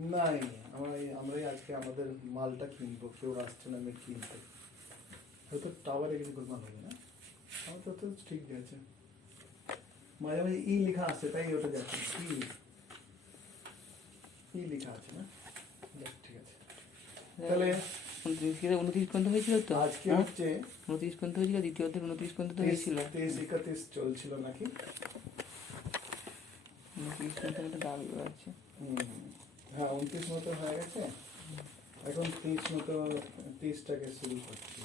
নাই, আমরাই আজকে আমাদের মালটা কিনবো, কেউ আসছে না আমি কিনতে। হয়তো টাওয়ারে কিছু গোলমাল হবে না, আমার তো ঠিক আছে। মাঝে মাঝে ই লেখা আছে তাই ওটা যাচ্ছে ই লেখা আছে না, ঠিক আছে। তাহলে 29 পর্যন্ত হয়েছিল তো, আজকে হচ্ছে 29 পর্যন্ত হয়েছিল, দ্বিতীয় অধ্যায় 29 পর্যন্ত তো হয়েছিল। 23-31 চলছিল নাকি? 29 পর্যন্ত একটা দাবি আছে। হ্যাঁ 29 মতো হয়ে গেছে, এখন 30 মতো 30টাকে শুরু করছি।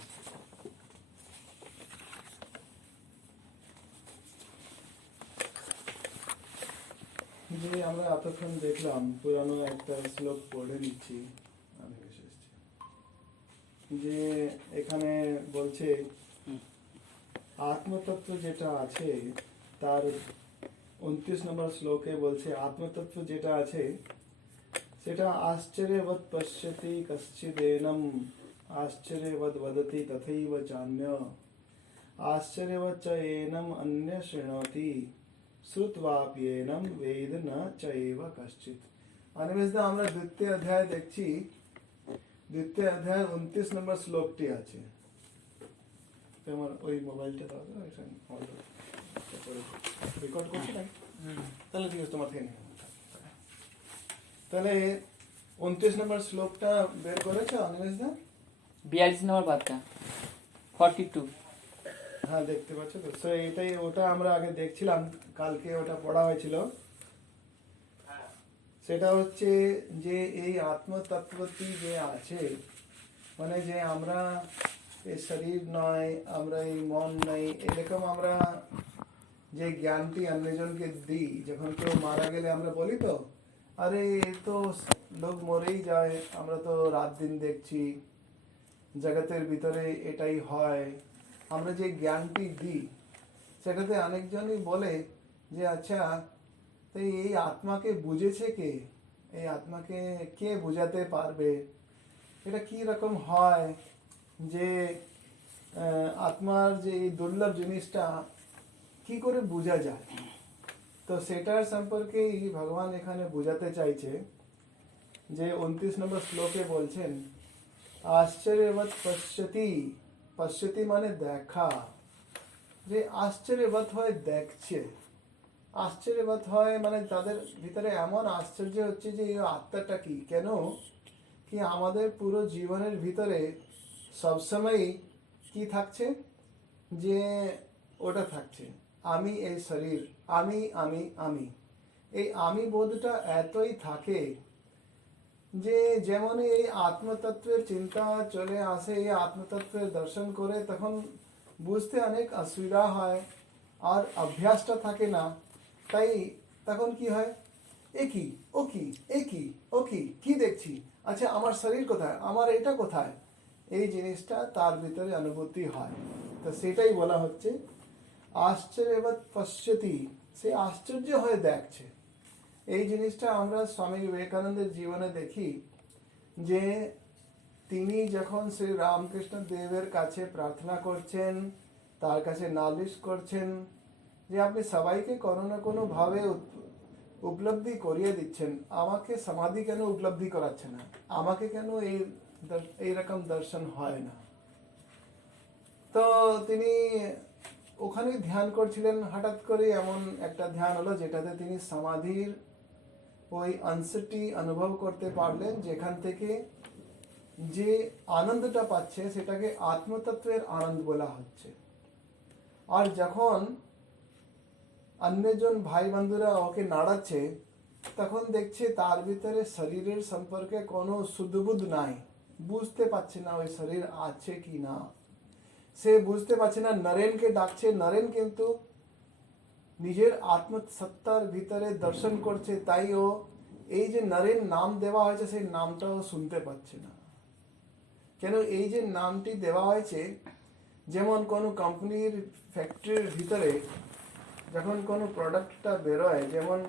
যে আমরা এতক্ষণ দেখলাম পুরানো একটা শ্লোক পড়ে নিচ্ছি আমি, যে এখানে বলছে আত্মতত্ত্ব যেটা আছে তার 29 নম্বর শ্লোকে বলছে আত্মতত্ত্ব যেটা আছে সেটা আশ্চর্যবৎ পশ্যতি কশ্চিদেনম আশ্চর্যবৎ বদতি তথৈব চান্য আশ্চর্যবৎ চ এনম অন্য শৃণোতি শ্রুত্বাপ্যেনম বেদ ন চৈব কশ্চিৎ। অনিমেষদা আমরা দ্বিতীয় অধ্যায় দেখছি, দ্বিতীয় অধ্যায় 29 নম্বর শ্লোকটি আছে। তোমার ওই মোবাইলটা দাও, রেকর্ড করছি না? তাহলে ঠিক আছে, তোমার থেকে নিয়ে তাহলে 29 নম্বর শ্লোকটা বের করেছো অনিমেষদা? 42 নম্বর পাতা 42। হ্যাঁ দেখতে পাচ্ছ তো, তো এটাই, ওটা আমরা আগে দেখছিলাম, কালকে ওটা পড়া হয়েছিল। সেটা হচ্ছে যে এই আত্মতত্ত্বটি যে আছে, মানে যে আমরা এই শরীর নয়, আমরা এই মন নেই, এরকম আমরা যে জ্ঞানটি অন্যজনকে দিই, যখন কেউ মারা গেলে আমরা বলি তো আরে এ তো লোক মরেই যায়, আমরা তো রাত দিন দেখছি, জগতের ভিতরে এটাই হয়, আমরা যে জ্ঞানটি দিই সেটাতে অনেকজনই বলে যে আচ্ছা তো এই আত্মাকে বুঝেছে কে, এই আত্মাকে কে বুঝাতে পারবে, এটা কি রকম হয় যে আত্মার যে এই দুর্লভ জিনিসটা কি করে বোঝা যায়। তো সেটার সম্পর্কেই ভগবান এখানে বোঝাতে চাইছে, যে 29 নম্বর শ্লোকে বলছেন আশ্চর্যবৎ পশ্যতি, পশ্যতি মানে দেখা, যে আশ্চর্যবৎ হয় দেখছে, আশ্চর্যবৎ হয় মানে তাদের ভিতরে এমন আশ্চর্য হচ্ছে যে এই আত্মাটা কি, কেন কি আমাদের পুরো জীবনের ভিতরে সবসময় কি থাকছে, যে ওটা থাকছে আমি এই শরীর, আমি আমি আমি, এই আমি বোধটা এতই থাকে যে যেমন এই আত্মতত্ত্বের চিন্তা চলে আসে, এই আত্মতত্ত্বের দর্শন করে তখন বুঝতে অনেক অসুবিধা হয়, আর অভ্যাসটা থাকে না, তাই তখন কি হয় একই ও কি একই ও কি কি দেখছি, আচ্ছা আমার শরীর কোথায়, আমার এটা কোথায়, এই জিনিসটা তার ভিতরে অনুভূতি হয়। তো সেটাই বলা হচ্ছে আশ্চর্যবৎ পশ্যতি, সে আশ্চর্য হয়ে দেখছে। এই জিনিসটা আমরা স্বামী বিবেকানন্দের জীবনে দেখি, যে তিনি যখন শ্রী রামকৃষ্ণ দেবের কাছে প্রার্থনা করছেন, তার কাছে নালিশ করছেন যে আপনি সবাইকে কোনো না কোনো ভাবে উপলব্ধি করিয়ে দিচ্ছেন, আমাকে সমাধি কেন উপলব্ধি করাচ্ছে না, আমাকে কেন এইরকম দর্শন হয় না। তো তিনি ওখানে ধ্যান করছিলেন, হঠাৎ করে এমন একটা ধ্যান হলো যেটাতে তিনি সমাধির ওই অংশটি অনুভব করতে পারলেন, যেখান থেকে যে আনন্দটা পাচ্ছে সেটাকে আত্মতত্ত্বের আনন্দ বলা হচ্ছে। আর যখন অন্যজন ভাই বন্ধুরা ওকে নাড়াচ্ছে, তখন দেখছে তার ভিতরে শরীরের সম্পর্কে কোনো সুদবুদ নাই, বুঝতে পারছে না ওই শরীর আছে কি না, সে বুঝতে পারছে না। নরেনকে ডাকছে, নরেন কিন্তু নিজের আত্মসত্তার ভিতরে দর্শন করছে, তাই ও এই যে নরেন নাম দেওয়া হয়েছে সেই নামটাও শুনতে পাচ্ছে না। কেন এই যে নামটি দেওয়া হয়েছে, যেমন কোনো কোম্পানির ফ্যাক্টরির ভিতরে যখন কোনো প্রোডাক্টটা বেরোয়, যেমন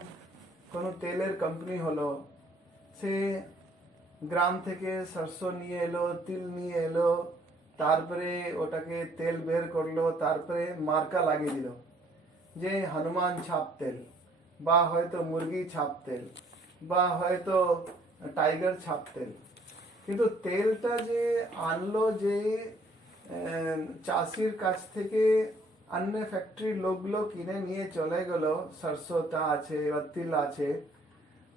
কোনো তেলের কোম্পানি হলো, সে গ্রাম থেকে সরষে নিয়ে এলো, তিল নিয়ে এলো, তারপরে ওটাকে তেল বের করলো, তারপরে মার্কা লাগিয়ে দিল যে হনুমান ছাপ তেল, বা হয়তো মুরগি ছাপ তেল, বা হয়তো টাইগার ছাপ তেল, কিন্তু তেলটা যে আনলো যে চাষির কাছ থেকে অন্য ফ্যাক্টরির লোকগুলো কিনে নিয়ে চলে গেল, সরষোটা আছে বা তিল আছে,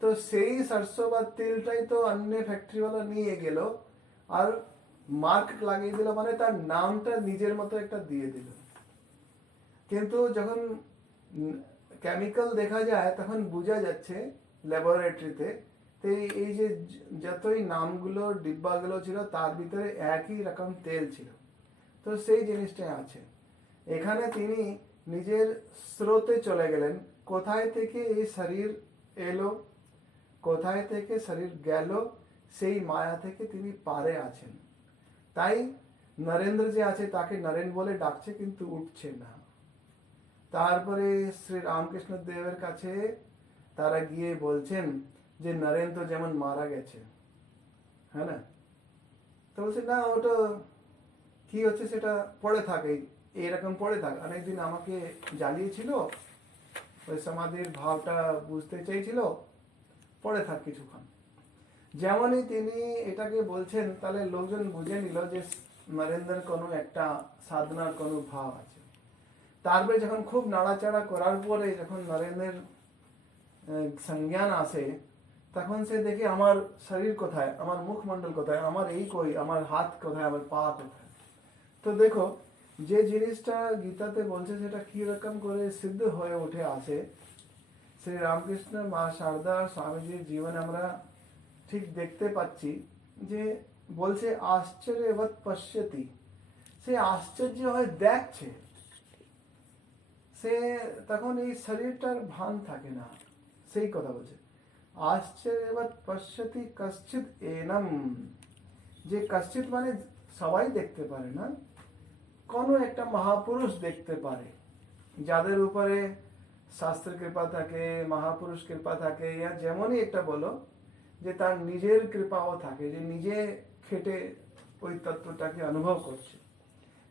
তো সেই সরষো বা তিলটাই তো অন্য ফ্যাক্টরিওয়ালা নিয়ে গেল আর মার্ক লাগিয়ে দিল, মানে তার নামটা নিজের মতো একটা দিয়ে দিল। কিন্তু যখন কেমিক্যাল দেখা যায় তখন বোঝা যাচ্ছে ল্যাবরেটরিতে, তো এই যে যতই নামগুলো ডিব্বাগুলো ছিল তার ভিতরে একই রকম তেল ছিল। তো সেই জিনিসটাই আছে এখানে। তিনি নিজের স্রোতে চলে গেলেন, কোথায় থেকে এই শরীর এলো, কোথায় থেকে শরীর গেল, সেই মায়া থেকে তিনি পারে আছেন। তাই নরেন্দ্র যে আছে তাকে নরেন বলে ডাকছে, কিন্তু উঠছে না। তারপরে শ্রী রামকৃষ্ণ দেবের কাছে তারা গিয়ে বলছেন যে নরেন তো যেমন মারা গেছে, হ্যাঁ না? তো বলছে না, ওটা কি হচ্ছে সেটা পড়ে থাকে, এরকম পড়ে থাকে। অনেকদিন আমাকে জ্বালিয়েছিল, ওই সমাধির ভাবটা বুঝতে চাইছিল, পড়ে থাক কিছুক্ষণ। যেমনই তিনি এটাকে বলছেন, তাহলে লোকজন বুঝে নিল যে নরেন্দ্রের কোনো একটা সাধনার কোনো ভাব আছে। তারপরে যখন খুব নাড়াচাড়া করার পরে যখন নরেন্দ্রের সংজ্ঞান আসে, তখন সে দেখে আমার শরীর কোথায়, আমার মুখমণ্ডল কোথায়, আমার এই কই, আমার হাত কোথায়, আমার পা কোথায়। তো দেখো যে জিনিসটা গীতাতে বলছে সেটা কি রকম করে সিদ্ধ হয়ে উঠে আসে। শ্রী রামকৃষ্ণ, মা শারদা, স্বামীজির জীবনে আমরা ঠিক দেখতে পাচ্ছি যে বলছে আশ্চর্যবৎ পশ্যতি, সে আশ্চর্য হয়ে দেখছে, সে তখন এই শরীরটার ভান থাকে না, সেই কথা বলছে। আশ্চর্যবৎ পশ্যতি কশ্চিৎ এনম, যে কশ্চিৎ মানে সবাই দেখতে পারে না, কোনো একটা মহাপুরুষ দেখতে পারে, যাদের উপরে শাস্ত্র কৃপা থাকে, মহাপুরুষ কৃপা থাকে, ইয়া যেমনই একটা বলো যে তার নিজের কৃপাও থাকে, যে নিজে খেটে ওই তত্ত্বটাকে অনুভব করছে।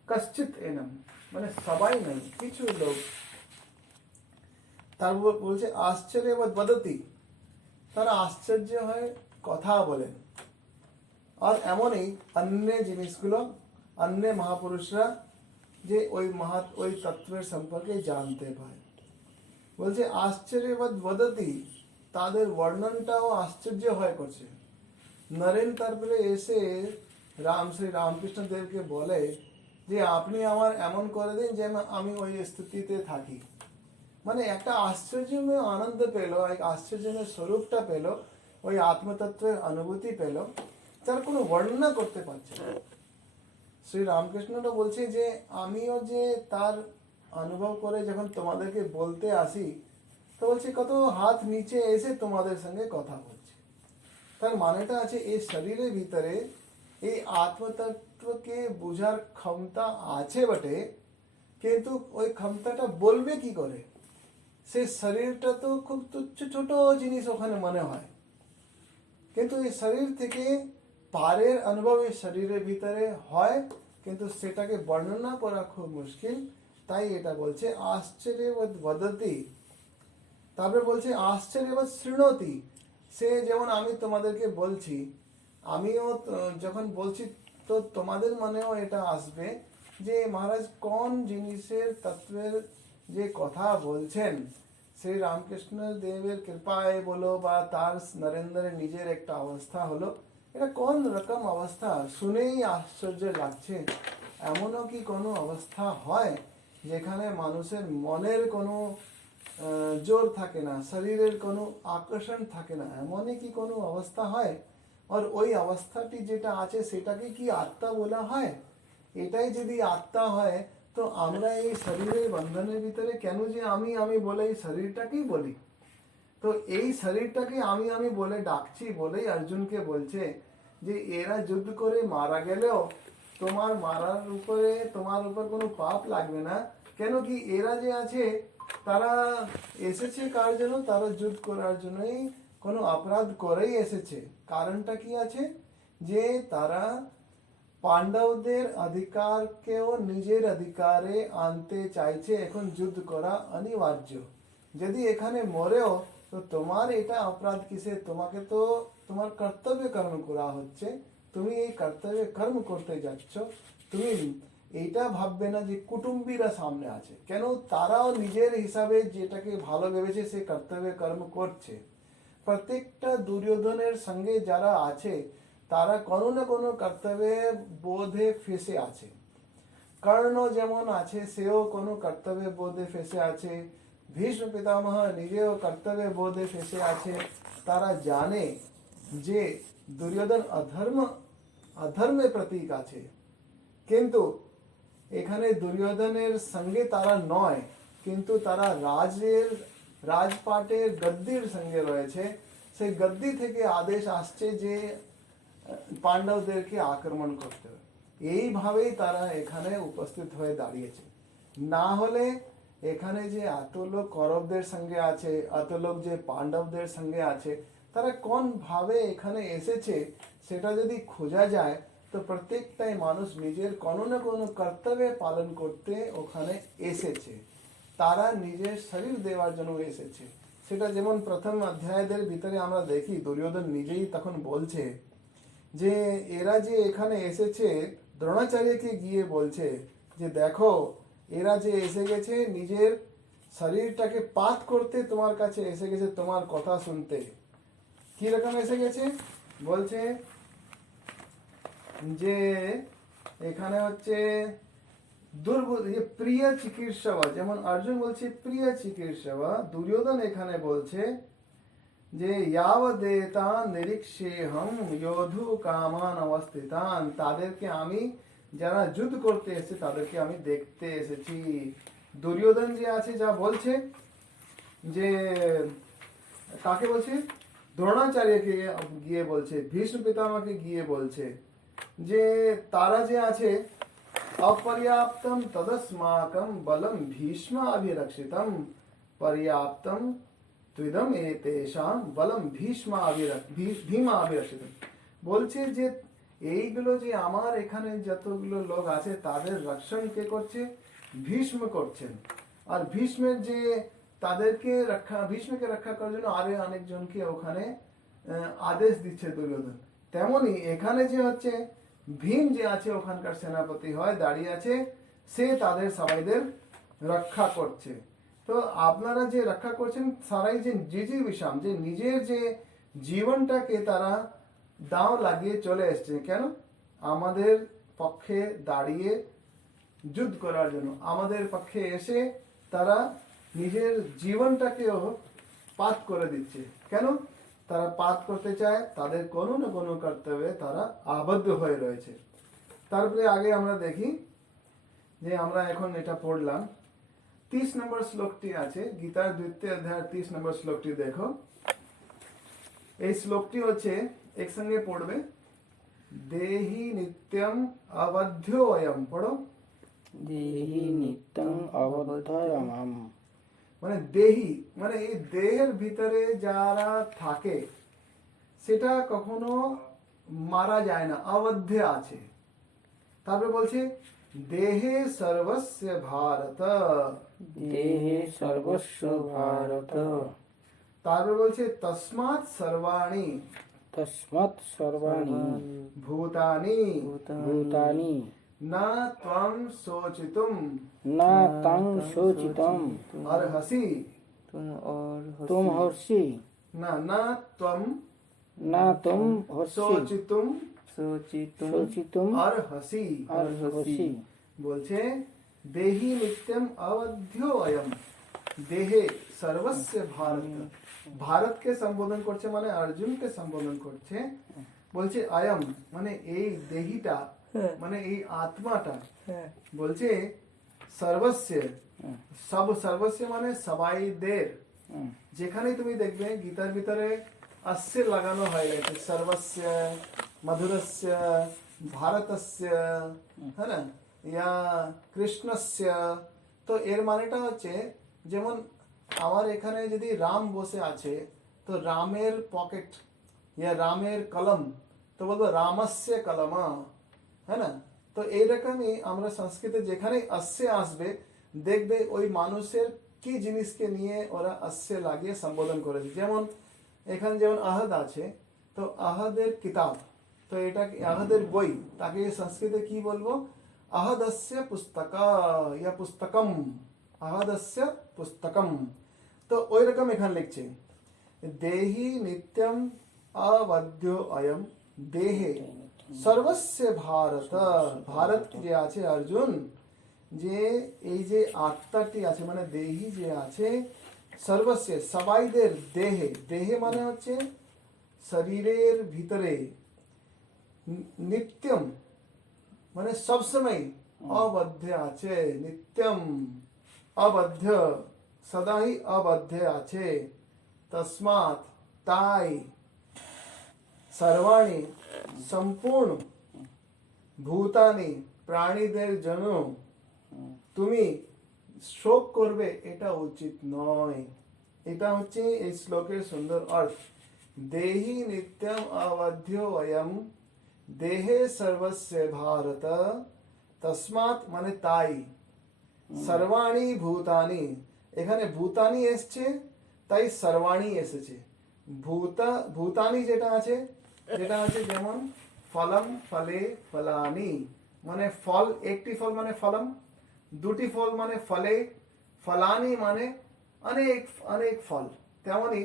কশ্চিৎ এনম মানে সবাই নেই, কিছু লোক। তারপর বলছে আশ্চর্য বদতি, তারা আশ্চর্য হয়ে কথা বলেন। আর এমনই অন্য জিনিসগুলো অন্য মহাপুরুষরা যে ওই তত্ত্বের সম্পর্কে জানতে পায়। বলছে আশ্চর্যবৎ বদতি, তাদের বর্ণনটাও আশ্চর্য হয়ে করছে। নরেন তারপরে এসে শ্রী রামকৃষ্ণ দেবকে বলে যে আপনি আমার এমন করে দিন যে আমি ওই স্থিতিতে থাকি। মানে একটা আশ্চর্যময় আনন্দ পেল, এক আশ্চর্যময় স্বরূপটা পেল, ওই আত্মতত্ত্বের অনুভূতি পেল, যার কোনো বর্ণনা করতে পারছে না। শ্রী রামকৃষ্ণটা বলছে যে আমিও যে তার অনুভব করে যখন তোমাদেরকে বলতে আসি, তো বলছে কত হাত নিচে এসে তোমাদের সঙ্গে কথা বলছে। তার মানেটা আছে এই শরীরের ভিতরে এই আত্মতত্ত্বকে বোঝার ক্ষমতা আছে বটে, কিন্তু ওই ক্ষমতাটা বলবে কি করে? সে শরীরটা তো খুব তুচ্ছ ছোট জিনিস ওখানে মনে হয়, কিন্তু এই শরীর থেকে পারের অনুভব এই শরীরের ভিতরে হয়, কিন্তু সেটাকে বর্ণনা করা খুব মুশকিল। তাই এটা বলছে আশ্চর্যবৎ বদতি। তারপরে বলছে আশ্চর্যবৎ শৃণোতি, সে যেমন আমি তোমাদেরকে বলছি, আমিও যখন বলছি তো তোমাদের মনেও এটা আসবে যে মহারাজ কোন জিনিসের তত্ত্বের যে কথা বলছেন, শ্রী রামকৃষ্ণ দেবের কৃপায় বলো বা তার নরেন্দ্রের নিজের একটা অবস্থা হলো, এটা কোন রকম অবস্থা, শুনেই আশ্চর্য লাগছে। এমনও কি কোনো অবস্থা হয় যেখানে মানুষের মনের কোনো জোর থাকে না, শরীরের কোনো আকর্ষণ থাকে না, এমনই কি কোনো অবস্থা হয়? আর ওই অবস্থাটি যেটা আছে সেটাকে কি আত্মা বলা হয়? এটাই যদি আত্মা হয় তো আমরা এই শরীরের বন্ধনের ভিতরে কেন যে আমি আমি বলে এই শরীরটাকেই বলি? তো এই শরীরটাকে আমি আমি বলে ডাকছি বলেই অর্জুনকে বলছে যে এরা যুদ্ধ করে মারা গেলেও তোমার মারার উপরে তোমার উপর কোনো পাপ লাগবে না। কেন কি এরা যে আছে তারা এসেছে কার জন্য? তারা যুদ্ধ করার জন্যই, কোনো অপরাধ করেই এসেছে। কারণটা কি আছে? যে তারা পাণ্ডবদের অধিকারকেও নিজের অধিকারে আনতে চাইছে, এখন যুদ্ধ করা অনিবার্য। যদি এখানে মরেও তো তোমার এটা অপরাধ কিসে? তোমাকে তো তোমার কর্তব্য কর্ম করা হচ্ছে, তুমি এই কর্তব্য কর্ম করতে যাচ্ছ, তুমি এইটা ভাববে না যে কুটুম্বীরা সামনে আছে, কেন তারাও নিজের হিসাবে যেটাকে ভালো ভেবেছে সে কর্তব্য কর্ম করছে। প্রত্যেকটা দুর্যোধনের সঙ্গে যারা আছে তারা কোনো না কোনো কর্তব্য বোধে ফেসে আছে। কর্ণ যেমন আছে সেও কোনো কর্তব্য বোধে ফেসে আছে, ভীষ্ম পিতামহ নিজেও কর্তব্য বোধে ফেসে আছে। তারা জানে যে দুর্যোধন অধর্মের প্রতীক আছে, কিন্তু এখানে দুর্যোধনের সঙ্গে তারা নয়, কিন্তু তারা রাজপাটের গদ্দির সঙ্গে রয়েছে। সেই গদ্দি থেকে আদেশ আসছে যে পাণ্ডবদেরকে আক্রমণ করতে হবে, এইভাবেই তারা এখানে উপস্থিত হয়ে দাঁড়িয়েছে। না হলে এখানে যে এত লোক কৌরবদের সঙ্গে আছে, এত লোক যে পাণ্ডবদের সঙ্গে আছে, তারা কোন ভাবে এখানে এসেছে সেটা যদি খোঁজা যায় তো প্রত্যেকটাই মানুষ নিজের কোনো না কোনো কর্তব্য পালন করতে ওখানে এসেছে। তারা নিজের শরীর দেওয়ার জন্য এসেছে। সেটা যেমন প্রথম অধ্যায়দের ভিতরে আমরা দেখি দুর্যোধন নিজেই তখন বলছে যে এরা যে এখানে এসেছে, দ্রোণাচার্যকে গিয়ে বলছে যে দেখো এরা যে এসে গেছে নিজের শরীরটাকে পাত করতে, তোমার কাছে এসে গেছে তোমার কথা শুনতে। কি রকম এসে গেছে বলছে যে এখানে হচ্ছে প্রিয় চিকিৎসা, যেমন অর্জুন বলছে প্রিয় চিকিৎসা, দুর্যোধন এখানে বলছে যে ইয়াবদেতান নিরীক্ষেহম যোধু কামান অবস্থিতান, তাদেরকে আমি যারা যুদ্ধ করতে এসেছে তাদেরকে আমি দেখতে এসেছি। দুর্যোধন যে আছে যা বলছে যে কাকে বলছে, দ্রোণাচার্যকে গিয়ে বলছে, ভীষ্ম পিতামহকে গিয়ে বলছে যে তারা যে আছে অপর্যাপ্তম তদস্মাকম বলম ভীষ্ম অভিরক্ষিতম পর্যাপ্তম ত্বিদম এতেষাম বলম ভীমা অভিরক্ষিতম। বলছে যে এইগুলো যে আমার এখানে যতগুলো লোক আছে তাদের রক্ষণ কে করছে, ভীষ্ম করছেন। আর ভীষ্মের যে ভীষ্মকে রক্ষা করার জন্য আরো অনেকজনকে ওখানে আদেশ দিচ্ছে দুর্যোধন। তেমনি এখানে যে হচ্ছে ভীম যে আছে ওখানকার সেনাপতি হয় দাঁড়িয়ে আছে, সে তাদের সবাইদের রক্ষা করছে। তো আপনারা যে রক্ষা করছেন সারাই যে জিজিবিষাম, যে নিজের যে জীবনটাকে তারা দাও লাগিয়ে চলে এসছে, কেন আমাদের পক্ষে দাঁড়িয়ে যুদ্ধ করার জন্য, আমাদের পক্ষে এসে তারা নিজের জীবনটাকেও পাত করে দিচ্ছে। কেন তারা পাত করতে চায়, তাদের কোনো না কোনো কর্তব্যে তারা আবদ্ধ হয়ে রয়েছে। তারপরে আগে আমরা দেখি যে আমরা এখন এটা পড়লাম 30 নম্বর শ্লোকটি আছে গীতার 2য় অধ্যায়ের 30 নম্বর শ্লোকটি দেখো। এই শ্লোকটি হচ্ছে একসঙ্গে পড়বে, দেহি নিত্যম অবধ্যোয়ম, পড়ো। দেহি নিত্যং অবধ্যয়ম, মানে দেহি মানে এই দেহের ভিতরে যারা থাকে সেটা কখনো মারা যায় না, অবধ্যে আছে। তারপরে বলছে দেহে সর্বস্য ভারত, দেহে সর্বস্ব ভারত, তারপরে বলছে তস্মাৎ সর্বাণি তস্মাৎ সর্বাণি ভূতানি ভূতানি না ত্বং শোচিতুম না তং শোচিতম অর্হসি, তুম হর্ষি না না ত্বং না তুম হর্ষি শোচিতুম শোচিতুম অর্হসি। অর্হসি। বলছে দেহি নিত্যম অবধ্যোয়ম, দেহে সর্বস্য ভারত, ভারতকে সম্বোধন করছে মানে অর্জুনকে সম্বোধন করছে। বলছে অয়ম মানে এই দেহিটা, মানে এই আত্মাটা, বলছে সর্বস্য, সব সর্বস্য মানে সবাইদের। যেখানে তুমি দেখবে গীতার ভিতরে অস্য লাগানো হয়ে গেছে, সর্বস্য, মধুরস্য, ভারতস্য, হ্যাঁ না, ইয়া কৃষ্ণস্য। তো এর মানেটা হচ্ছে যেমন আমার এখানে যদি রাম বসে আছে তো রামের পকেট ইয়া রামের কলম, তো বলবো রামস্য কলমা, হ্যাঁ না। তো এইরকমই আমরা সংস্কৃতে যেখানে অস্য আসবে দেখবে ওই মানুষের কি জিনিসকে নিয়ে ওরা অস্য লাগিয়ে সম্বোধন করেছে। যেমন এখানে যেমন আহদ আছে, তো তো আহাদের কিতাব, তো এটা আহাদের বই, তাকে সংস্কৃতে কি বলবো? আহাদস্য পুস্তক ইয়া পুস্তকম, আহাদস্য পুস্তকম। তো ওই রকম এখানে লিখছে দেহি নিত্যম অবধ্য অয়ম দেহে সর্বস্য ভারত। ভারত যে আছে অর্জুন, যে এই যে আত্মাটি আছে মানে দেহি যে আছে, সর্বস্য সবাইদের দেহে, দেহে মানে হচ্ছে শরীরের ভিতরে, নিত্যম মানে সবসময় অবদ্ধ আছে, নিত্যম অবদ্ধ সদাই অবদ্ধ আছে। তস্মাৎ তাই সর্বাণি সম্পূর্ণ ভূতানি প্রাণীদের জন্য তুমি শোক করবে এটা উচিত নয়। এটা হচ্ছে এই শ্লোকের সুন্দর অর্থ। দেহি নিত্যম অবধ্য অয়ম দেহে সর্বস্য ভারত তস্মাৎ মানে তাই সর্বাণি ভূতানি, এখানে ভূতানি এসছে তাই সর্বাণি এসেছে। ভূতানি যেটা আছে যেমন ফলম ফলে ফলানি মানে ফল, একটি ফল মানে ফলম, দুটি ফল মানে ফলে, ফলানি মানে অনেক অনেক ফল। তেমনি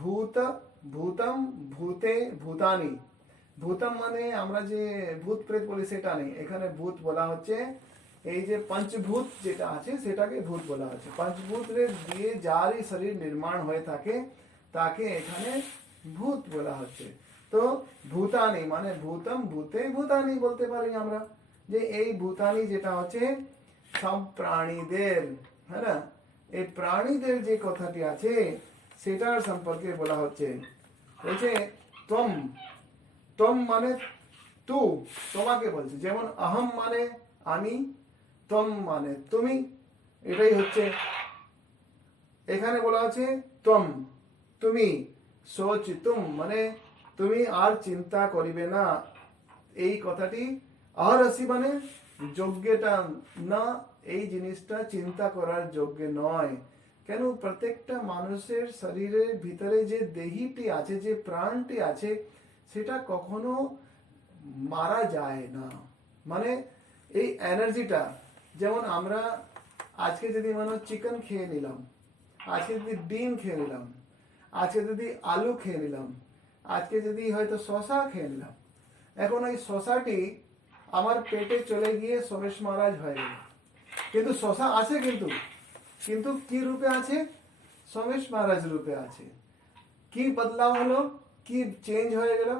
ভূতম ভূতে ভূতানি, ভূতম মানে আমরা যে ভূত প্রেত বলি সেটা নেই, এখানে ভূত বলা হচ্ছে এই যে পঞ্চভূত যেটা আছে সেটাকে ভূত বলা হচ্ছে। পঞ্চভূতের দিয়ে যারই শরীর নির্মাণ হয়ে থাকে তাকে এখানে ভূত বলা হচ্ছে। তো ভূতানি মানে ভূতম ভূতে ভূতানি বলতে পারি আমরা, যে এই ভূতানি যেটা হচ্ছে সব প্রাণীদের, হ্যাঁ না, এই প্রাণীদের যে কথাটি আছে সেটার সম্পর্কে বলা হচ্ছে। বলছে তম, তম মানে তু, তোমাকে বলছে। যেমন আহম মানে আমি, তম মানে তুমি, এটাই হচ্ছে এখানে বলা আছে তম তুমি, সোচিতুম মানে তুমি আর চিন্তা করিবে না। এই কথাটি আর আসি মানে যোগ্যটা না, এই জিনিসটা চিন্তা করার যোগ্য নয়। কেন? প্রত্যেকটা মানুষের শরীরের ভিতরে যে দেহিটি আছে, যে প্রাণটি আছে, সেটা কখনো মারা যায় না। মানে এই এনার্জিটা, যেমন আমরা আজকে যদি মানে চিকেন খেয়ে নিলাম, আজকে যদি ডিম খেয়ে নিলাম, আজকে যদি আলু খেয়ে নিলাম, আজকে যদি হয়তো শশা খেয়ে নিলাম, এখন ওই শশাটি আমার পেটে চলে গিয়ে সোমেশ মহারাজ হয়ে গেল, কিন্তু শশা আছে, কিন্তু কি রূপে আছে? সোমেশ মহারাজ রূপে আছে। কি বদলাও হলো, কি চেঞ্জ হয়ে গেল?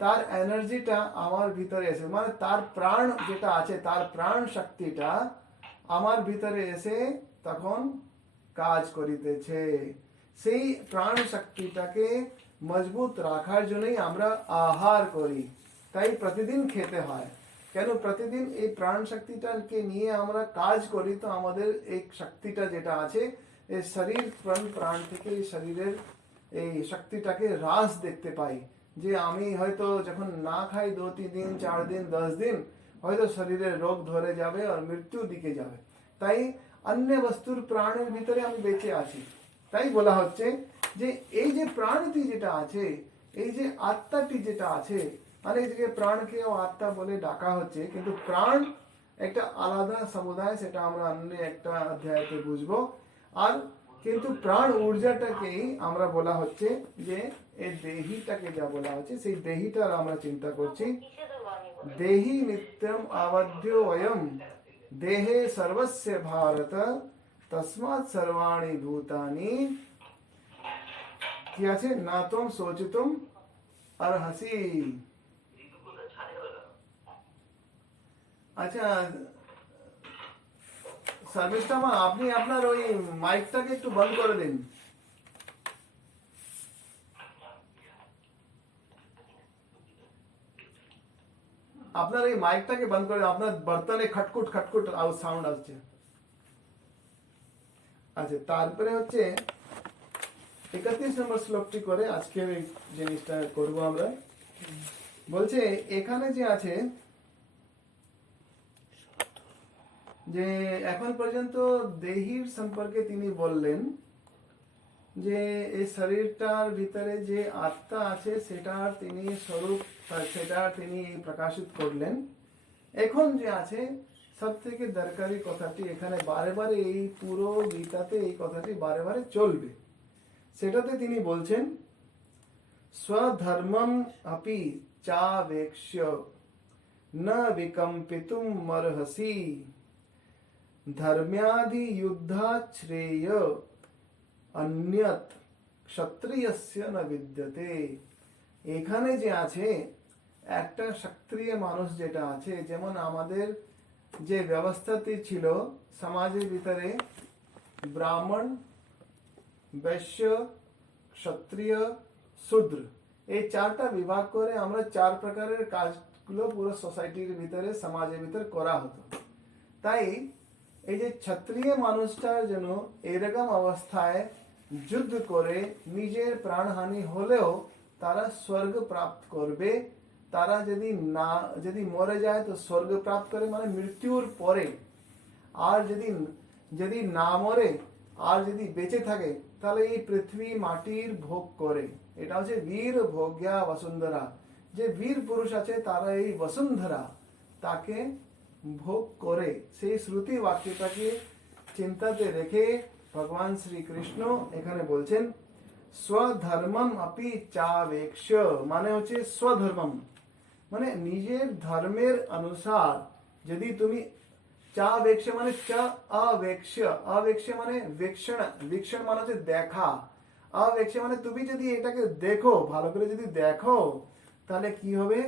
তার এনার্জিটা আমার ভিতরে এসে, মানে তার প্রাণ যেটা আছে, তার প্রাণ শক্তিটা আমার ভিতরে এসে তখন কাজ করিতেছে। সেই প্রাণ শক্তিটাকে মজবুত রাখার জন্যই আমরা আহার করি, তাই প্রতিদিন খেতে হয়। কেন? প্রতিদিন এই প্রাণ শক্তিটাকে নিয়ে আমরা কাজ করি, তো আমাদের এই শক্তিটা যেটা আছে, এই শরীর প্রাণ থেকে এই শরীরের এই শক্তিটাকে হ্রাস দেখতে পাই। যে আমি হয়তো যখন না খাই 2-3 দিন 4 দিন 10 দিন, হয়তো শরীরে রোগ ধরে যাবে আর মৃত্যু দিকে যাবে। তাই অন্য বস্তুর প্রাণের ভিতরে আমি বেঁচে আছি। তাই বলা হচ্ছে যে এই যে প্রাণটি যেটা আছে, এই যে আত্মাটি যেটা আছে, অনেক জায়গায় প্রাণকে ও আত্মা বলে ডাকা হচ্ছে, কিন্তু প্রাণ একটা আলাদা সমুদায়, সেটা আমরা অন্য একটা অধ্যায়তে বুঝবো। আর কিন্তু প্রাণ ঊর্জাটাকেই আমরা বলা হচ্ছে যে এই দেহিটাকে যা বলা হচ্ছে, সেই দেহিটার আমরা চিন্তা করছি। দেহি নিত্যম আবদ্ধ অয়ম দেহে সর্বস্য ভারত তস্মাৎ সর্বাণি ভূতানি কি আছে না তুম সোচিতুম অর্হসি। আচ্ছা শর্মিষ্ঠা মা, আপনি আপনার ওই মাইকটাকে একটু বন্ধ করে দিন। আপনার এই মাইকটাকে বন্ধ করে, আপনার বর্তনে খটকুট খটকুট সাউন্ড আসছে। আচ্ছা, তারপরে হচ্ছে 31 নম্বর শ্লোকটি করে আজকে এই জিনিসটা করব আমরা। বলছে এখানে যে আছে যে এখন পর্যন্ত দেহির সম্পর্কে তিনি বললেন যে এই শরীরটার ভিতরে যে আত্মা আছে সেটার তিনি স্বরূপ সেটা তিনি প্রকাশিত করলেন। এখন যে আছে সব থেকে দরকারি কথাটি এখানে বারে বারে এই পুরো গীতাতে এই কথাটি বারে বারে চলবে। সেটাতে তিনি বলছেন স্বধর্মম আপি চাবেক্ষ্য न विकम्पितुं मर्हसि धर्म्यादि युद्धाश्रेय अन्यत क्षत्रियस्य न विद्यते। এখানে যে আছে একটা ক্ষত্রিয় মানুষ যেটা আছে, যেমন আমাদের যে ব্যবস্থাটি ছিল সমাজের ভিতরে ব্রাহ্মণ, বৈশ্য, ক্ষত্রিয়, শূদ্র, এই চারটা বিভাগ করে আমরা চার প্রকারের কাজগুলো পুরো সোসাইটির ভিতরে সমাজের ভিতরে করা হতো। তাই এই যে ক্ষত্রিয় মানুষটার জন্য এরকম অবস্থায় যুদ্ধ করে নিজের প্রাণহানি হলেও তারা স্বর্গ প্রাপ্ত করবে। তারা যদি মরে যায় তো স্বর্গ প্রাপ্ত করে, মানে মৃত্যুর পরে। আর যদি না মরে আর যদি বেঁচে থাকে তাহলে এই পৃথিবী মাটির ভোগ করে। এটা হচ্ছে বীর ভোগ্যা বসুন্ধরা। যে বীর পুরুষ আছে তারা এই বসুন্ধরা তাকে ভোগ করে। সেই শ্রুতি বাক্যটাকে চিন্তাতে রেখে ভগবান শ্রীকৃষ্ণ এখানে বলছেন স্বধর্মম আপি চাবেক্ষ, মানে হচ্ছে স্বধর্মম মানে নিজের ধর্মের অনুসার যদি তুমি চাবেক্ষ মানে আবেক্ষ, আবেক্ষ মানে বীক্ষণ, বীক্ষণ মানে হচ্ছে দেখা, আবেক্ষ মানে তুমি যদি এটাকে দেখো, ভালো করে যদি দেখো তাহলে কি হবে,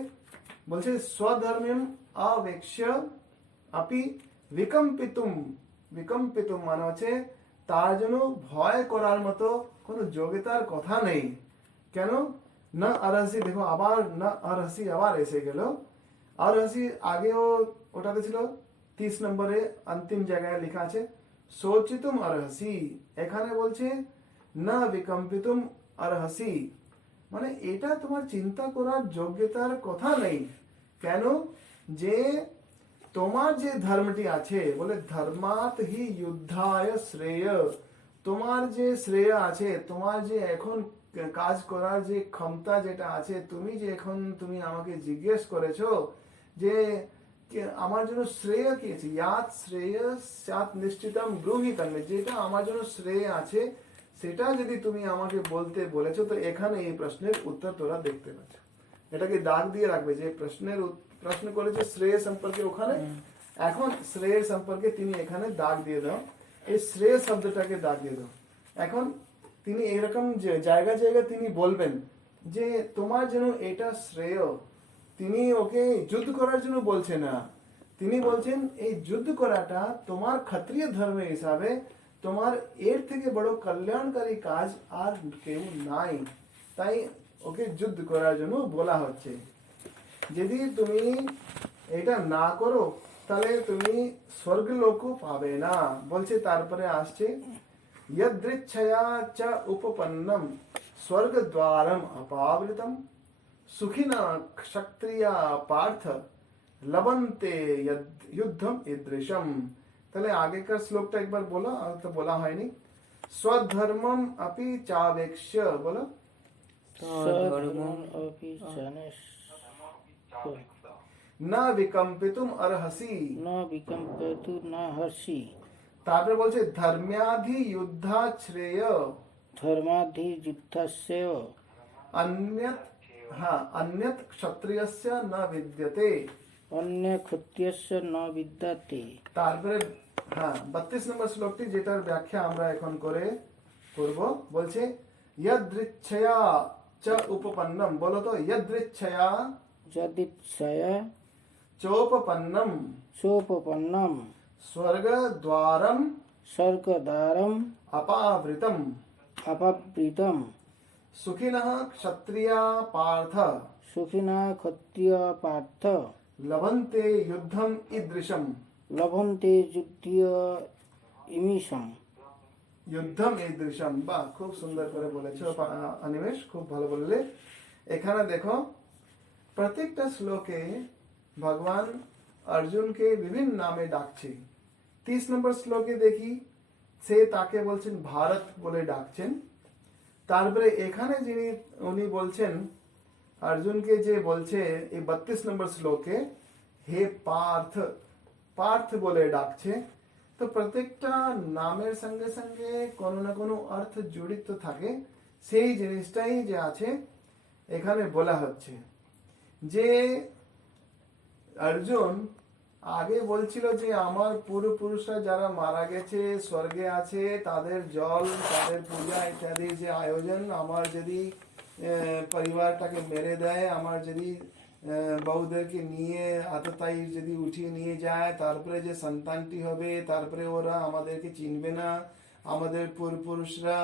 বলছে স্বধর্মম আবেক্ষ আপি বিকম্পিতুম, বিকম্পিতুম মানে হচ্ছে তার জন্য ভয় করার মতো কোনো যোগ্যতার কথা নেই। কেন না আরহসি, দেখো আবার না আরহসি আবার এসে গেল। আরহসি আগেও ওটাতে ছিল 30 নম্বরে अंतिम জায়গায় লেখা আছে সোচিতুম আরহসি, এখানে বলছে না বিকম্পিতুম আরহসি, মানে এটা তোমার চিন্তা করার যোগ্যতার কথা নেই। কেন, যে তোমার যে ধর্মটি আছে, বলে ধর্মাত হি যুদ্ধায় শ্রেয়, তোমার যে শ্রেয় আছে, তোমার যে এখন কাজ করার যে ক্ষমতা যেটা আছে, তুমি আমাকে জিজ্ঞেস করেছো যে আমার জন্য শ্রেয় কি আছে, ইয়াত শ্রেয় স্যাৎ নিশ্চিতম ব্রূহিতম, যেটা আমার জন্য শ্রেয় আছে সেটা যদি তুমি আমাকে বলতে বলেছো তো এখানে এই প্রশ্নের উত্তর তোরা দেখতে পাচ্ছ। এটাকে দাগ দিয়ে রাখবে যে প্রশ্ন করেছে শ্রেয় সম্পর্কে ওখানে, এখন শ্রেয়ের সম্পর্কে তিনি এখানে দাগ দিয়ে দাও, এই শ্রেয় শব্দটাকে দাগ দিয়ে দাও। এখন তিনি এরকম জায়গা জায়গা তিনি বলবেন যে তোমার জন্য এটা শ্রেয়। তিনি ওকে যুদ্ধ করার জন্য বলছে না, তিনি বলছেন এই যুদ্ধ করাটা তোমার ক্ষত্রিয় ধর্ম হিসাবে তোমার এর থেকে বড় কল্যাণকারী কাজ আর কেউ নাই, তাই ওকে যুদ্ধ করার জন্য বলা হচ্ছে। যদি তুমি এটা না করো তাহলে তুমি স্বর্গলোক পাবে না, বলছে। তারপরে আসছে यदृच्छया च उपपन्नम स्वर्ग द्वारम अपावृतम सुखिना क्षत्रिया पार्थ लबन्ते युद्धम ईदृशम। তাহলে আগেকার শ্লোকটা একবার বলো, আর তো বলা হয়নি। স্বধর্মম अपि চাবেক্ষ, বলো স্বধর্মম আপি চাবেক্ষ্য না বিকম্পিতুম অর্হসি, না বিকম্পিতু না হর্ষি। তারপরে বলছে ধর্ম্যাধি যুদ্ধাশ্রেয়, ধর্মাধি যুদ্ধস্য अन्यत, हाँ अन्यत क्षत्रियस्य न विद्यते, অন্য ক্ষত্রিয়স্য ন বিদ্যাতে। তারপরে হ্যাঁ 32 নম্বর শ্লোকটি যেটার ব্যাখ্যা আমরা এখন করব, বলছে यदृच्छया च उपपन्नम, বলো তো यदृच्छया যদিচ্ছয়া चोपपन्नम সোপপন্নম स्वर्ग द्वारम স্বর্গদ্বারম अपावृतम অপাবৃতম सुखिनः क्षत्रिया पार्थ সুখিনা ক্ষত্রিয় পার্থ लभन्ते युद्धम ईदृशम, লভন্তে যুদ্ধীয় ইমিষম। युद्धम ईदृशम, বাহ খুব সুন্দর করে বলেছো অনিমেষ, খুব ভালো বললে। এখানে দেখো প্রত্যেকটা শ্লোকে ভগবান অর্জুনকে বিভিন্ন নামে ডাকছে। 30 নম্বর শ্লোকে দেখি সে তাকে বলছেন ভারত বলে ডাকছেন। তারপরে এখানে যিনি উনি বলছেন অর্জুনকে যে বলছে এই 32 নম্বর শ্লোকে হে পার্থ, পার্থ বলে ডাকছে। তো প্রত্যেকটা নামের সঙ্গে সঙ্গে কোনো না কোনো অর্থ জড়িত থাকে, সেই জিনিসটাই যে আছে এখানে বলা হচ্ছে। যে অর্জুন আগে বলছিল যে আমার পূর্বপুরুষরা যারা মারা গেছে স্বর্গে আছে, তাদের জল, তাদের পূজা ইত্যাদি যে আয়োজন, আমার যদি পরিবারটাকে মেরে দেয়, আমার যদি বউদেরকে নিয়ে আততায়ী যদি উঠিয়ে নিয়ে যায়, তারপরে যে সন্তানটি হবে, তারপরে ওরা আমাদেরকে চিনবে না, আমাদের পূর্বপুরুষরা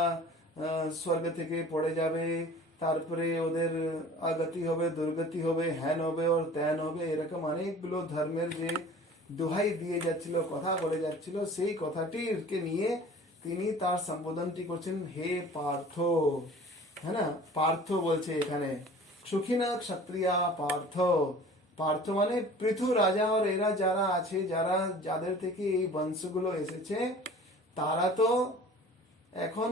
স্বর্গ থেকে পড়ে যাবে, তারপরে ওদের আগতি হবে, দুর্গতি হবে, হ্যান হবে ওর ত্যান হবে, এরকম অনেকগুলো ধর্মের যে দোহাই দিয়ে যাচ্ছিল, কথা বলে যাচ্ছিল, সেই কথাটিকে নিয়ে তিনি তার সম্বোধনটি করছেন হে পার্থ। হ্যাঁ না, পার্থ বলছে এখানে সুখিনা ক্ষত্রিয়া পার্থ। পার্থ মানে পৃথু রাজা আর এরা যারা আছে, যারা যাদের থেকে এই বংশগুলো এসেছে, তারা তো এখন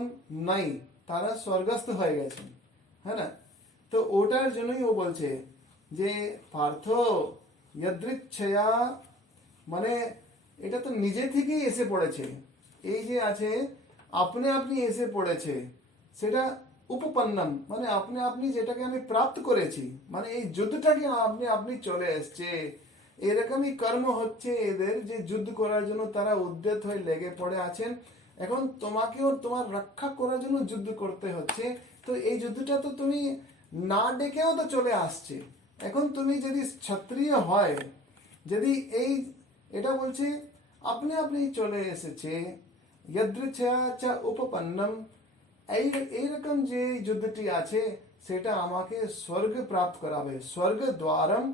নাই, তারা স্বর্গস্থ হয়ে গেছেন। হ্যাঁ না, তো ওটার জন্যই ও বলছে যে পার্থ যদৃচ্ছয়া, মানে এটা তো নিজে থেকেই এসে পড়েছে, এই যে আছে আপনি আপনি এসে পড়েছে, সেটা উপপন্নম মানে আপনি আপনি যেটাকে আমি প্রাপ্ত করেছি, মানে এই যুদ্ধটাকে আপনি আপনি চলে এসছে। এরকমই কর্ম হচ্ছে এদের, যে যুদ্ধ করার জন্য তারা উদ্যত হয়ে লেগে পড়ে আছেন। এখন তোমাকেও তোমার রক্ষা করার জন্য যুদ্ধ করতে হচ্ছে। তো এই যুদ্ধটা তো তুমি না ডেকেও তো চলে আসছে। এখন তুমি যদি ক্ষত্রিয় হয়, যদি এই এটা বলছে আপনি আপনি চলে এসেছে, যদৃচ্ছা উপপন্নম, এইরকম যে যুদ্ধটি আছে সেটা আমাকে স্বর্গ প্রাপ্ত করাবে। স্বর্গ দ্বারম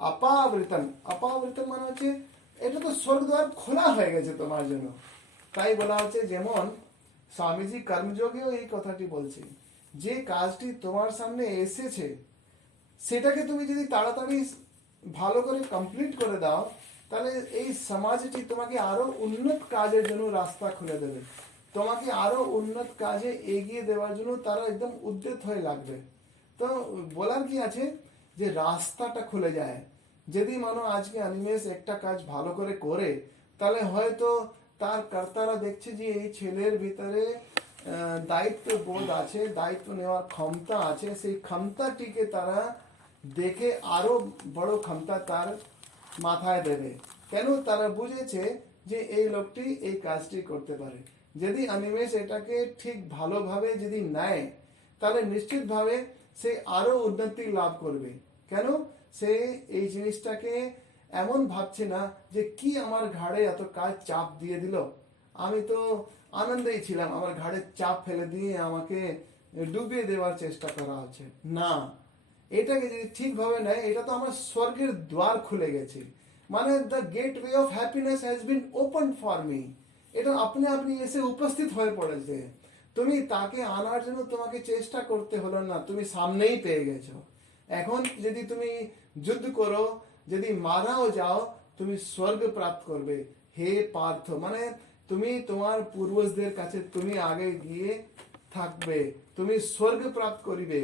অপাবৃতম, অপাবৃতম মানে হচ্ছে এটা তো স্বর্গ দ্বার খোলা হয়ে গেছে তোমার জন্য। তাই বলা হচ্ছে, যেমন স্বামীজি কর্মযোগেও এই কথাটি বলছে, যে কাজটি তোমার সামনে এসেছে সেটাকে তুমি যদি তাড়াতাড়ি ভালো করে কমপ্লিট করে দাও, তাহলে এই সমাজটি তোমাকে আরো উন্নত কাজের জন্য রাস্তা খুলে দেবে, তোমাকে আরো উন্নত কাজে এগিয়ে দেওয়ার জন্য তারা একদম উদ্যত হয়ে লাগবে। তো বলার কি আছে, যে রাস্তাটা খুলে যায়। যদি মানো আজকে অনিমেষ একটা কাজ ভালো করে করে, তাহলে হয়তো তার কর্তারা দেখছে যে এই ছেলের ভিতরে দায়িত্ব বোধ আছে, দায়িত্ব নেওয়ার ক্ষমতা আছে, সেই ক্ষমতাটিকে তারা দেখে আরো বড় ক্ষমতা তার মাথায় দেবে। কেন? তারা বুঝেছে যে এই লোকটি এই কাজটি করতে পারে। যদি অনিমেষ এটাকে ঠিক ভালোভাবে যদি নেয়, তাহলে নিশ্চিতভাবে সে আরো উন্নতি লাভ করবে। কেন? সে এই জিনিসটাকে এমন ভাবছে না যে কি আমার ঘাড়ে এত কাজ চাপ দিয়ে দিল, আমি তো আনন্দেই ছিলাম, আমার ঘাড়ে চাপ ফেলে দিয়ে আমাকে ডুবিয়ে দেওয়ার চেষ্টা করা হচ্ছে। না, এটাকে যদি ঠিকভাবে নেয়, এটা তো আমার স্বর্গের দ্বার খুলে গেছে, মানে the gateway of happiness has been open for me. এটা আপনি আপনি এসে উপস্থিত হয়ে পড়েছে। তুমি তাকে আনার জন্য তোমাকে চেষ্টা করতে হলো না, তুমি সামনেই পেয়ে গেছো। এখন যদি তুমি যুদ্ধ করো, যদি মারাও যাও, তুমি স্বর্গ প্রাপ্ত করবে। হে পার্থ মানে তুমি তোমার পূর্বজদের কাছে তুমি আগে গিয়ে থাকবে, তুমি স্বর্গ প্রাপ্ত করিবে,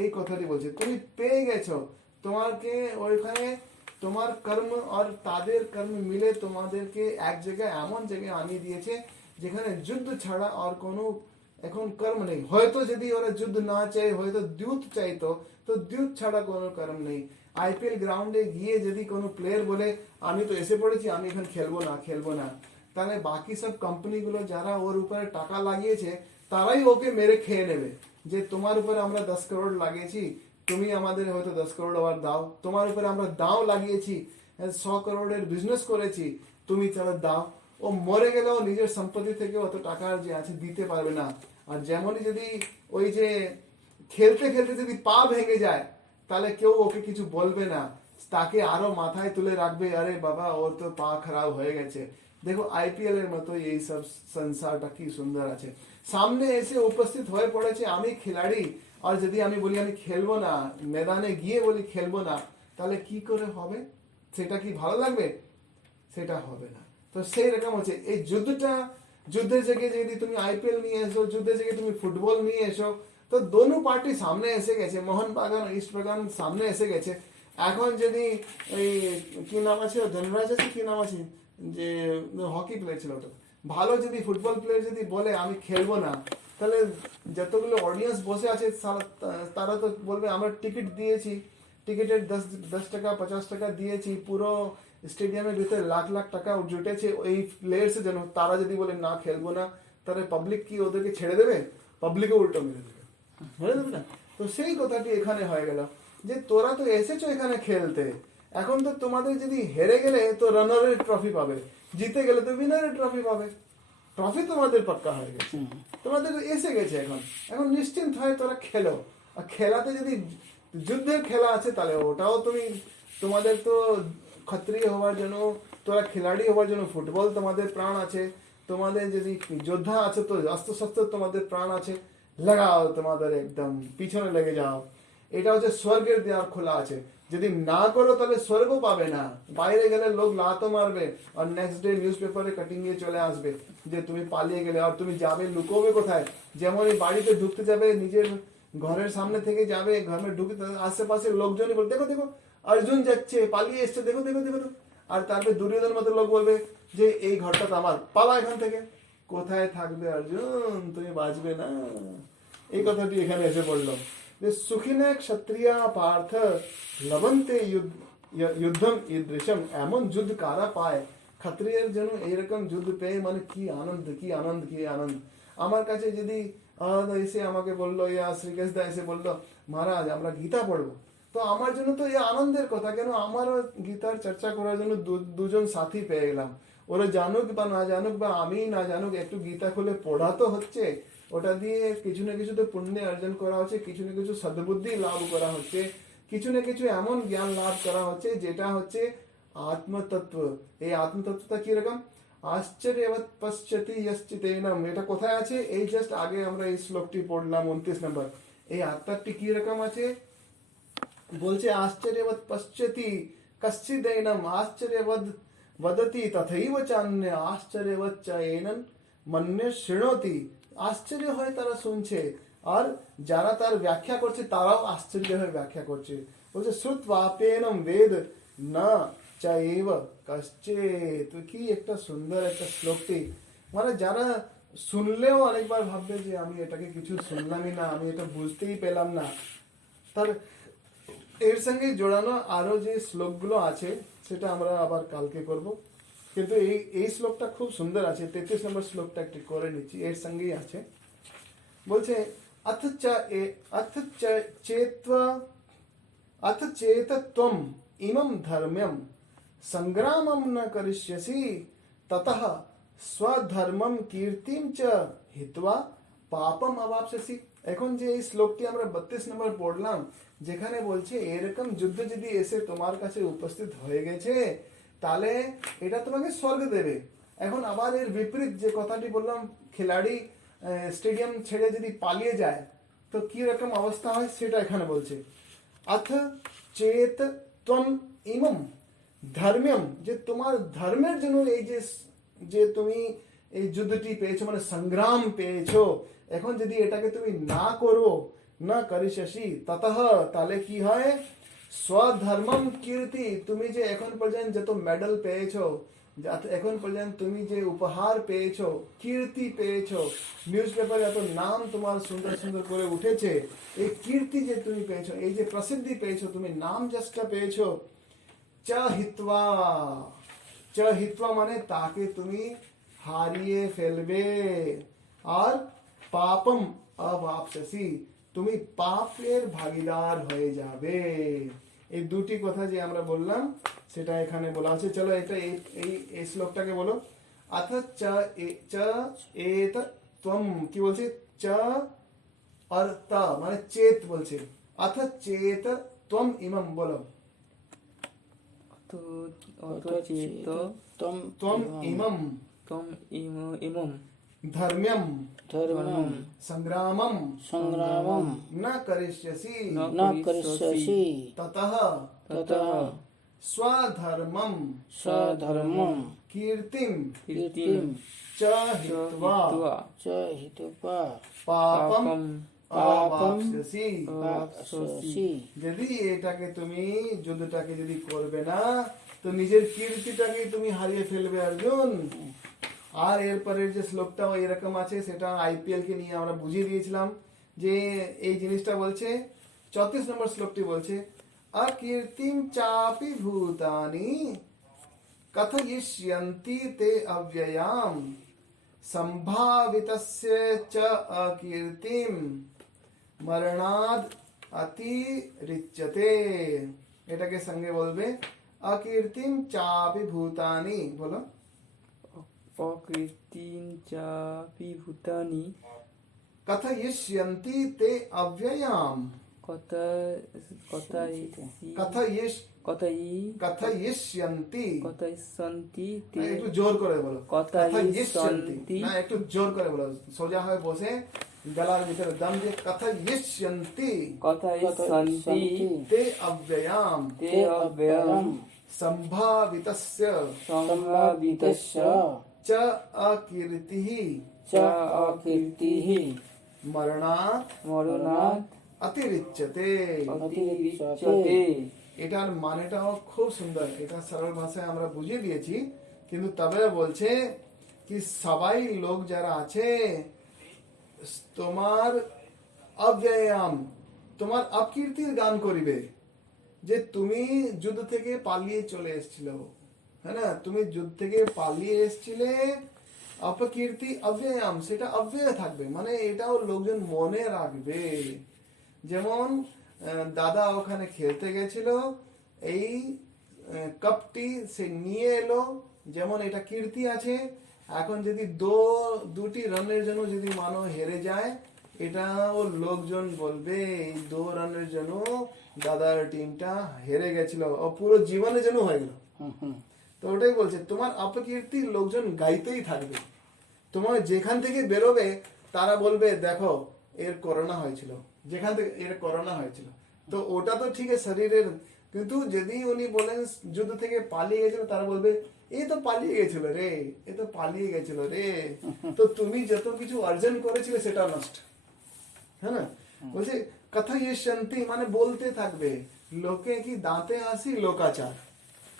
এই কথাটি বলছে। তুমি পেয়ে গেছো, তোমাকে ওইখানে তোমার কর্ম আর তাদের কর্ম মিলে তোমাদেরকে এক জায়গায় এমন জায়গায় আনিয়ে দিয়েছে যেখানে যুদ্ধ ছাড়া আর কোনো এখন কর্ম নেই। হয়তো যদি ওরা যুদ্ধ না চাই, হয়তো দ্যুত চাইতো, তো দ্যুত ছাড়া কোনো কর্ম নেই। আইপিএল গ্রাউন্ডে গিয়ে যদি কোনো প্লেয়ার বলে আমি তো এসে পড়েছি, আমি এখন খেলবো না, তাহলে বাকি সব কোম্পানিগুলো যারা ওর উপরে টাকা লাগিয়েছে তারাই ওকে মেরে খেয়ে নেবে, যে তোমার উপরে আমরা 10 করোড় লাগিয়েছি, তুমি আমাদের হয়তো 10 করোড় আবার দাও, তোমার উপরে আমরা দাও লাগিয়েছি, 100 করোড়ের বিজনেস করেছি, তুমি তাহলে দাও। ও মরে গেলেও নিজের সম্পত্তি থেকে অত টাকা যে আছে দিতে পারবে না। আর যেমনই যদি ওই যে খেলতে খেলতে যদি পা ভেঙে যায়, তাহলে কেউ ওকে কিছু বলবে না, তাকে আরো মাথায় তুলে রাখবে, আরে বাবা ওর তো পা খারাপ হয়ে গেছে। দেখো আইপিএল এর মতো এই সব সংসারটা কি সুন্দর আছে, সামনে এসে উপস্থিত হয়ে পড়েছে আমি খিলাড়ি, আর যদি আমি বলি আমি খেলবো না, ময়দানে গিয়ে বলি খেলবো না, তাহলে কি করে হবে? সেটা কি ভালো লাগবে? সেটা হবে না। তো সেই রকম হচ্ছে এই যুদ্ধটা, যুদ্ধের জায়গায় যদি তুমি আইপিএল নিয়ে এসো, যুদ্ধের জায়গায় তুমি ফুটবল নিয়ে এসো, তো তো দোনো পার্টি সামনে এসে গেছে, মোহনবাগান ইস্ট বাগান সামনে এসে গেছে। এখন যদি ওই কি নাম আছে, ধনরাজ আছে কি নাম আছে, যে হকি প্লেয়ার ছিল ওটা, ভালো যদি ফুটবল প্লেয়ার যদি বলে আমি খেলবো না, তাহলে যতগুলো অডিয়েন্স বসে আছে তারা তো বলবে আমরা টিকিট দিয়েছি, টিকিটের 10 টাকা 50 টাকা দিয়েছি, পুরো স্টেডিয়ামের ভিতরে লাখ লাখ টাকা জুটেছে এই প্লেয়ার্সের জন্য, তারা যদি বলে না খেলবো না, তাহলে পাবলিক কি ওদেরকে ছেড়ে দেবে? পাবলিকও উল্টো মেরে দেবে, বুঝে দেবে না? তো সেই কথাটি এখানে হয়ে গেল যে তোরা তো এসেছো এখানে খেলতে, এখন তো তোমাদের যদি হেরে গেলে তো রানারের ট্রফি পাবে, জিতে গেলে তো উইনারের ট্রফি পাবে, ট্রফি তোমাদের পাক্কা হয়ে গেছে, তোমাদের এসে গেছে, এখন এখন নিশ্চিন্ত হয়ে তোরা খেলো। আর খেলাতে যদি যুদ্ধের খেলা আছে তাহলে ওটাও তুমি, তোমাদের তো ক্ষত্রিয় হওয়ার জন্য, তোরা খিলাড়ি হওয়ার জন্য ফুটবল তোমাদের প্রাণ আছে, তোমাদের যদি যোদ্ধা আছে তো অস্ত্রশস্ত্র তোমাদের প্রাণ আছে, লাগাও তোমাদের একদম পিছনে লেগে যাও। এটা হচ্ছে স্বর্গের দ্বার খোলা আছে, যদি না করো তাহলে স্বর্গও পাবে না, বাইরে গেলে লোক লাতও মারবে, আর নেক্সট ডে নিউজ পেপারে কাটিং দিয়ে চলে আসবে যে তুমি পালিয়ে গেলে, আর তুমি যাবে লুকোবে কোথায়? যেমন এই বাড়িতে ঢুকতে যাবে, নিজের ঘরের সামনে থেকে যাবে, ঘরে ঢুকতে আশেপাশে লোকজনই বলবে দেখো দেখো অর্জুন যাচ্ছে, পালিয়ে এসছে, দেখো দেখো দেখো দেখো। আর তারপরে দুর্যোধন মতো লোক বলবে যে এই ঘরটা তো আমার, পালা এখান থেকে। কোথায় থাকবে অর্জুন, তুমি বাঁচবে না। এই কথাটি এখানে এসে পড়লো যে সুখিনে ক্ষত্রিয়া পার্থ লবন্তে যুদ্ধম ঈদৃশম, এমন যুদ্ধ কারা পায়? ক্ষত্রিয়ের জন্য এইরকম যুদ্ধ পেয়ে মানে কি আনন্দ, কি আনন্দ, কি আনন্দ। আমার কাছে যদি এসে আমাকে বললো, ইয়া শ্রীকেশ দা এসে বললো মহারাজ আমরা গীতা পড়বো, তো আমার জন্য তো এই আনন্দের কথা, কেন আমারও গীতার চর্চা করার জন্য দুজন সাথী পেয়ে গেলাম। ওরা জানুক বা না জানুক, বা আমি না জানুক, একটু গীতা খুলে পড়া তো হচ্ছে, ওটা দিয়ে কিছু না কিছু তো পুণ্য অর্জন করা হচ্ছে, কিছু না কিছু সদ্বুদ্ধি লাভ করা হচ্ছে, কিছু না কিছু এমন জ্ঞান লাভ করা হচ্ছে যেটা হচ্ছে আত্মতত্ত্ব। এই আত্মতত্ত্বটা কিরকম? আশ্চর্যবৎ পশ্যতি যশ্চিতেনম, এটা কোথায় আছে? এই জাস্ট আগে আমরা এই শ্লোকটি পড়লাম 29 নম্বর। এই আত্মাটি কি রকম আছে বলছে, আশ্চর্যবৎ পশ্যতি কশ্চিদেনম আশ্চর্যবৎ বদতি তথৈব চান্যে আশ্চর্যবৎ চৈনন মন্যে শৃণোতি। আশ্চর্য হয় তারা শুনছে, আর যারা তার ব্যাখ্যা করছে তারাও আশ্চর্য হয়ে ব্যাখ্যা করছে। বলছে শ্রুতবাপেনম বেদ না চাইব কশ্চিৎ। কি একটা সুন্দর একটা শ্লোকটি, মানে যারা শুনলেও অনেকবার ভাববে যে আমি এটাকে কিছু শুনলামই না, আমি এটা বুঝতেই পেলাম না। তার এর সঙ্গে জোড়ানো আরো যে শ্লোকগুলো আছে সেটা আমরা আবার কালকে করব, কিন্তু এই শ্লোকটা খুব সুন্দর আছে। 33 নম্বর শ্লোকটা একটু করে নিচ্ছি, এর সঙ্গেই আছে। বলছে अथ चेत त्वम इमं धर्म्यम संग्रामम न करिष्यसि ततः स्वधर्मम कीर्तिम च हित्वा পাপম অবাপসি। এখন যে এই শ্লোকটি আমরা 32 নম্বর পড়লাম, যেখানে বলছে এরকম যুদ্ধ যদি এসে তোমার কাছে উপস্থিত হয়ে গেছে তাহলে এটা তোমাকে স্বর্গ দেবে। এখন আবার এর বিপরীত যে কথাটি বললাম, খিলাড়ি স্টেডিয়াম ছেড়ে যদি পালিয়ে যায় তো কি রকম অবস্থা হয় সেটা এখানে বলছে। अथ चेत त्वम इमम ধর্ম্যম, যে তোমার ধর্মের জন্য এই যে তুমি এই যুদ্ধটি পেয়েছো, মানে সংগ্রাম পেয়েছো, এখন যদি এটাকে তুমি না করো, না করিষ্যসি ততঃ, তাহলে কি হয়? স্বধর্মম কীর্তি, তুমি যে এখন পর্যন্ত যত মেডেল পেয়েছো, এখন পর্যন্ত তুমি যে উপহার পেয়েছো, কীর্তি পেয়েছো, নিউজ পেপারে এত নাম তোমার সুন্দর সুন্দর করে উঠেছে, এই কীর্তি যে তুমি পেয়েছো, এই যে প্রসিদ্ধি পেয়েছো, তুমি নাম যশটা পেয়েছো, চ হিত্বা মানে তাকে তুমি হারিয়ে ফেলবে, আর পাপম অবাপসি, তুমি পাপের ভাগীদার হয়ে যাবে। এই দুটি কথা যে আমরা বললাম সেটা এখানে বলা আছে। চলো এটা এই শ্লোকটাকে বলো। अथ च एत त्वम, কি বলছে? চ আর তা মানে চেত বলছে। अथ चेत त्वम इमम, বলো। তো অত চিত্ত त्वम इमम ইমম धर्म्यम धर्मम संग्रामम संग्रामम न करिष्यसि न करिष्यसि ततः ततः स्वधर्मम स्वधर्मम कीर्तिम कीर्तिम च हित्वा च हित्वा पापम অবাপ্স্যসি। অবাপ্স্যসি। যদি এটাকে তুমি যুদ্ধটাকে যদি করবে না তো নিজের কীর্তিটাকে তুমি হারিয়ে ফেলবে অর্জুন। আর এরপরের যে শ্লোকটাও এরকম আছে, সেটা আইপিএল কে নিয়ে আমরা বুঝিয়ে দিয়েছিলাম যে এই জিনিসটা বলছে 34 নম্বর শ্লোকটি বলছে অকীর্তিম চাপি ভূতানি কথয়িষ্যন্তি তে অব্যয়াম সম্ভাবিতস্য চ অকীর্তিম মরণাদ অতিরিচ্যতে। এটাকে সঙ্গে বলবে অকীর্তিম চাপি ভূতানি, বলো। অকৃত্রিম চাপি ভূতানি কথয়িষ্যন্তি তে অব্যয়াম। কথয়িষ্যন্তি, কথাইসন্তি একটু জোর করে বলো। কথয়িষ্যন্তি। না, একটু জোর করে বলো, সোজা হয়ে বসে গলার ভিতরে দম দিয়ে কথয়িষ্যন্তি কথাইসন্তি তে অব্যয়াম তে অব্যয়ম সম্ভাবিতস্য সম্ভাবিতস্য চ অকীর্তিঃ চ অকীর্তিঃ মরণাৎ মরণাৎ অতিরিচ্যতে। অতিরিচ্যতে। এটার মানেটাও খুব সুন্দর, এটা সরল ভাষায় আমরা বুঝিয়ে দিয়েছি, কিন্তু তবে বলছে কি সবাই লোক যারা আছে তোমার অব্যয়াম, তোমার অকীর্তির গান করিবে। যে তুমি যুদ্ধ থেকে পালিয়ে চলে এসেছিল, হ্যাঁ না, তুমি যুদ্ধ থেকে পালিয়ে এসেছিলে, অপকীর্তি অব্যয়াম, সেটা অব্যয় থাকবে, মানে এটাও লোকজন মনে রাখবে। যেমন দাদা ওখানে খেলতে গেছিল, এই কাপটি সে নিয়ে এলো, যেমন এটা কীর্তি আছে। এখন যদি দুটি রানের জন্য যদি মানো হেরে যায়, এটাও লোকজন বলবে এই 2 রানের জন্য দাদার টিমটা হেরে গেছিল, ও পুরো জীবনের জন্য হয়ে গেল। তো ওটাই বলছে তোমার অপকীর্তি লোকজন গাইতেই থাকবে। তোমার যেখান থেকে বেরোবে তারা বলবে দেখো এর করোনা হয়েছিল, যেখান থেকে এর করোনা হয়েছিল। তো ওটা তো ঠিক আছে শরীরের, কিন্তু যদি উনি বলেন যুদ্ধ থেকে পালিয়ে গেছিল, তারা বলবে এ তো পালিয়ে গেছিল রে, এ তো পালিয়ে গেছিল রে। তো তুমি যত কিছু অর্জন করেছিলে সেটা নষ্ট, হ্যাঁ না। বলছে কথয়িষ্যন্তি মানে বলতে থাকবে। লোকে কি দাঁতে আসি লোকাচার,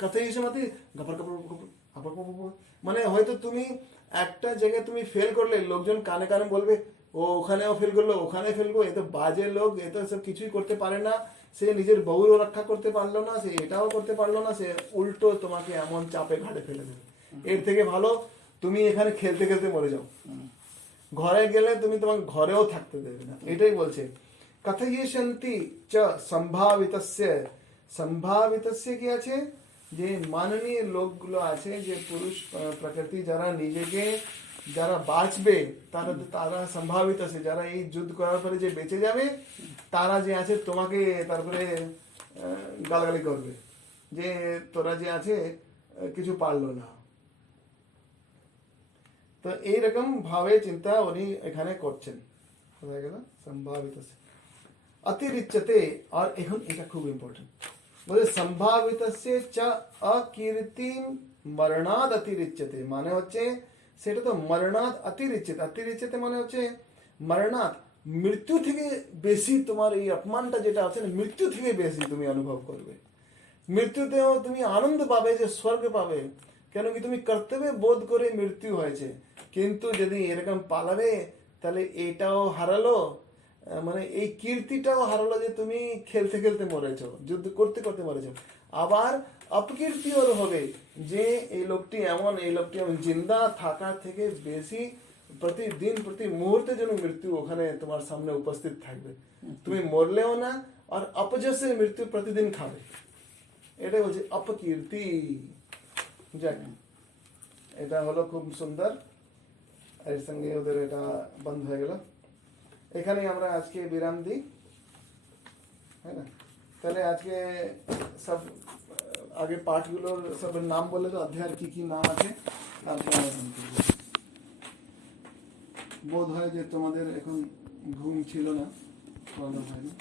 কথয়িষ্যন্তি গপর গপর গপর গপর গপর, মানে হয়তো তুমি একটা জায়গায় তুমি ফেল করলে, লোকজন কানে কানে বলবে ও ওখানেও ফেল করলো, ওখানে ফেলবো, এ তো বাজে লোক, এ তো সব কিছুই করতে পারে না, সে নিজের বউরও রক্ষা করতে পারলো না, সে এটাও করতে পারলো না, সে উল্টো তোমাকে এমন চাপে ঘাড়ে ফেলে দেবে। এর থেকে ভালো তুমি এখানে খেলতে খেলতে মরে যাও, ঘরে গেলে তুমি তোমার ঘরেও থাকতে দেবে না। এটাই বলছে কথয়িষ্যন্তি চ সম্ভাবিতস্য। সম্ভাবিতস্য কি আছে, যে মাননীয় লোকগুলো আছে, যে পুরুষ প্রকৃতি যারা নিজেকে যারা বাঁচবে, তারা সম্ভাবিত আছে, যারা এই যুদ্ধ করার পরে যে বেঁচে যাবে, তারা যে আছে তোমাকে তারপরে গালাগালি করবে যে তোরা যে আছে কিছু পারলো না। তো এইরকম ভাবে চিন্তা উনি এখানে করছেন। কোথায় গেল সম্ভাবিত অতিরিচ্যতে। আর এখন এটা খুব ইম্পর্টেন্ট, বলে সম্ভাবিত চ অকীর্তিম মরণাদ অতিরিচ্যতে, মানে হচ্ছে সেটা তো মরণাদ অতিরিচ্যতে। অতিরিচ্যতে মানে হচ্ছে মরণাদ, মৃত্যু থেকে বেশি তোমার এই অপমানটা যেটা আছে না, মৃত্যু থেকে বেশি তুমি অনুভব করবে। মৃত্যুতেও তুমি আনন্দ পাবে, যে স্বর্গ পাবে, কেন কি তুমি কর্তব্য বোধ করে মৃত্যু হয়েছে। কিন্তু যদি এরকম পালাবে তাহলে এটাও হারালো, মানে এই কীর্তিটাও হারালো, যে তুমি খেলতে খেলতে মরেছো, যুদ্ধ করতে করতে মরেছো। আবার অপকীর্তি ওর হবে, যে এই লোকটি এমন, এই লোকটি এমন, জিন্দা থাকার থেকে বেশি প্রতিদিন প্রতি মুহূর্তে যেন মৃত্যু ওখানে তোমার সামনে উপস্থিত থাকবে, তুমি মরলেও না, আর অপযশের মৃত্যু প্রতিদিন খাবে। এটাই বলছে অপকীর্তি। যাক, এটা হলো খুব সুন্দর, এর সঙ্গে ওদের এটা বন্ধ হয়ে গেল। এখানে আমরা আজকে বিরাম দিই, হ্যাঁ না। তাহলে আজকে সব আগে পাঠগুলোর সব নাম বলে তো, অধ্যায়ের কি কি নাম আছে বোধ হয় যে তোমাদের এখন ঘুম ছিল না, হয়নি।